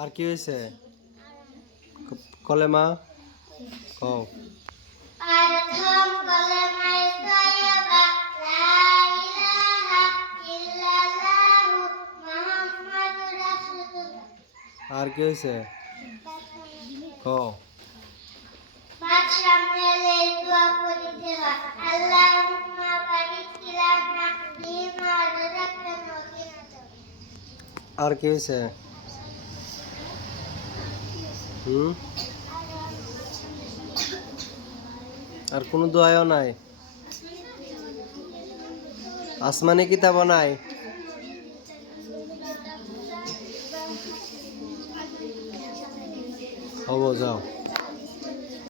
আর কি হয়েছে? কলেমা কও। আর কি হয়েছে? কও। আর কি হয়েছে? আর কোনো দোয়াও নাই? আসমানি কিতাব নাই? হবো যাও।